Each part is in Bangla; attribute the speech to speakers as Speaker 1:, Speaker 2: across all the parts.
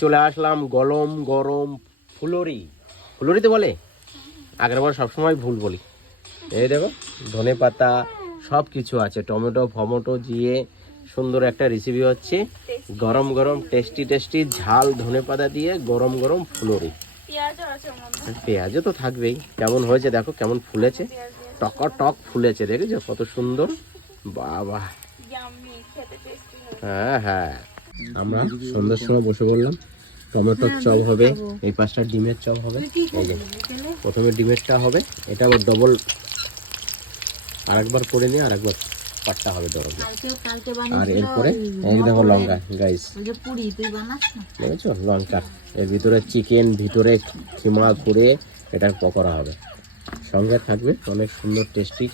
Speaker 1: চলে আসলাম গরম গরম ফুলরি। ফুলরিতে বলে? আগের বার সবসময় ভুল বলি। এই দেখো ধনে পাতা সব কিছু আছে। টমেটো ফমেটো দিয়ে সুন্দর একটা রেসিপি হচ্ছে। গরম গরম টেস্টি টেস্টি ঝাল ধনে পাতা দিয়ে গরম গরম ফুলরি।
Speaker 2: পেঁয়াজও
Speaker 1: তো থাকবেই। কেমন হয়েছে দেখো কেমন ফুলেছে? টক টক ফুলেছে দেখেছ? কত সুন্দর। বাবা। হ্যাঁ হ্যাঁ। আমরা সন্ধ্যার সময় বসে বললাম টমেটোর চপ হবে। এই পাঁচটা ডিমের চপ হবে। প্রথমে ডিমেরটা হবে। এটা আবার ডবল আরেকবার করে নিয়ে আরেকবার পাট্টা হবে ডবল আর এরপরে এই দেখো লঙ্কা গাইস দেখেছ? লঙ্কা। এর ভিতরে চিকেন ভিতরে খিমা করে এটার পকোড়া হবে। সঙ্গে থাকবে অনেক সুন্দর টেস্টি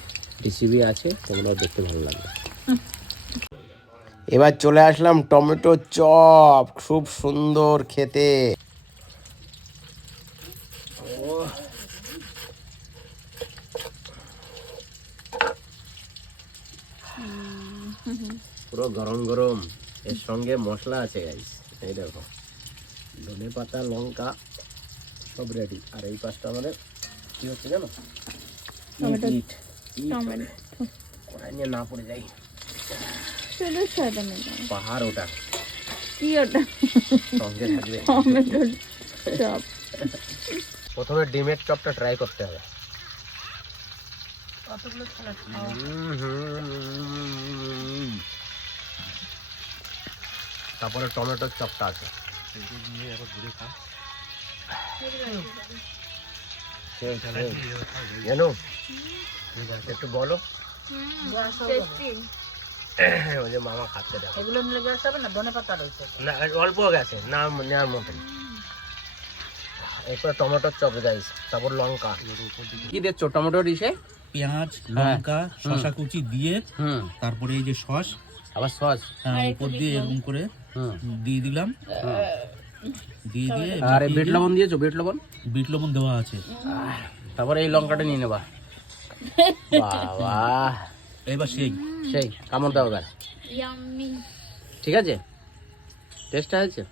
Speaker 1: রেসিপি আছে। তোমরাও দেখতে ভালো লাগবে। এবার চলে আসলাম টমেটো চপ খুব সুন্দর খেতে। পুরো গরম গরম। এর সঙ্গে মশলা আছে গাইস এই দেখো ধনে পাতা লঙ্কা সব রেডি আর এই পাশটা আমাদের কি হচ্ছে জানো?
Speaker 2: টমেটো
Speaker 1: ইট, ইট নিয়ে না পড়ে যাই।
Speaker 2: নেই
Speaker 1: পাহাড় ওটা
Speaker 2: কি ওটা
Speaker 1: সঙ্গে থাকবে।
Speaker 2: Tomato chop.
Speaker 1: প্রথমে ডিমের চপটা ট্রাই করতে হবে।
Speaker 3: কতগুলো ছোলা।
Speaker 1: তারপরে টমেটোর চপটা আছে। জানো? একটু বলো।
Speaker 2: টেস্টি
Speaker 1: ওই যে মামা খাচ্ছে দেখো।
Speaker 3: এগুলো নিলে গ্যাস হবে না? ধনে পাতা রয়েছে
Speaker 1: না অল্প গেছে না নেওয়ার মতন এরপর টমেটোর চপ গাইস তারপর লঙ্কা। কি দিচ্ছ টমেটো ডিশে
Speaker 4: পেঁয়াজ লঙ্কা শশা কুচি দিয়ে তারপরে এই যে সস।
Speaker 1: আবার সস?
Speaker 4: হ্যাঁ, উপর দিয়ে এরকম করে দিয়ে দিলাম। দিয়ে দিয়ে
Speaker 1: আর এই বিট লবণ দিয়েছ? বিট লবণ?
Speaker 4: বিট লবণ দেওয়া আছে।
Speaker 1: তারপরে এই লঙ্কাটা নিয়ে নেবা। বাবা।
Speaker 4: এবার সেই।
Speaker 1: সেই কামড় দাও এবার। ঠিক আছে? টেস্ট হয়েছে?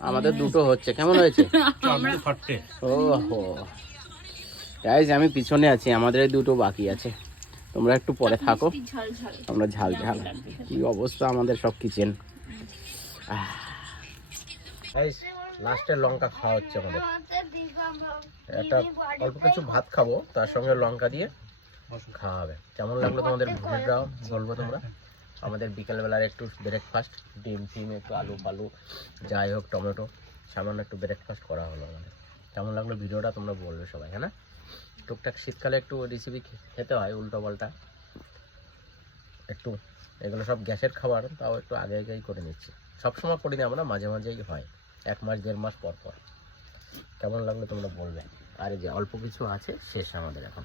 Speaker 1: আমাদের দুটো হচ্ছে। কেমন হয়েছে?
Speaker 4: ফাটতে
Speaker 1: ওহো। গাইজ আমি পিছনে আছি। আমাদের দুটো বাকি আছে। তোমরা একটু পরে থাকো।
Speaker 2: ঝাল ঝাল।
Speaker 1: আমরা ঝাল ঝাল। কি অবস্থা আমাদের সব কিচেন লাস্টে লঙ্কা খাওয়া হচ্ছে আমাদের। একটা অল্প কিছু ভাত খাব তার সঙ্গে লঙ্কা দিয়ে খাওয়া হবে কেমন লাগল তোমাদের ভুজিটাও বলব তোমরা। আমাদের বিকেলবেলার একটু ব্রেকফাস্ট ডিম ফিম একটু আলু ফালু যাই হোক টমেটো সামান্য একটু ব্রেকফাস্ট করা হলো আমাদের। কেমন লাগল ভিডিওটা তোমরা বলবে সবাই হ্যাঁ না? টুকটাক শীতকালে একটু রেসিপি খেতে হয় উল্টো পাল্টা। একটু এগুলো সব গ্যাসের খাবার তাও একটু আগে আগেই করে নিচ্ছি। সবসময় করি না আমরা মাঝে মাঝেই হয়। এক মাস দেড় মাস পর পর। কেমন লাগল তোমরা বলবে। আর এই যে অল্প কিছু আছে শেষ আমাদের এখন।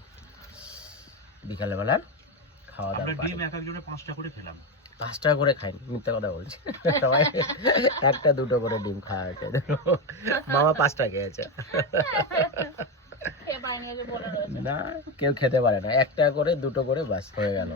Speaker 1: বিকালবেলার খাওয়া
Speaker 4: আমরা
Speaker 1: দাওয়া
Speaker 4: ডিম। এক একজনে পাঁচটা করে খেলাম।
Speaker 1: পাঁচটা টাকা করে খাই মিথ্যা কথা বলছি। সবাই একটা দুটো করে ডিম খাওয়া হয়েছে মামা পাঁচটা খেয়েছে। না কেউ খেতে পারে না। একটা করে দুটো করে বাস হয়ে গেল।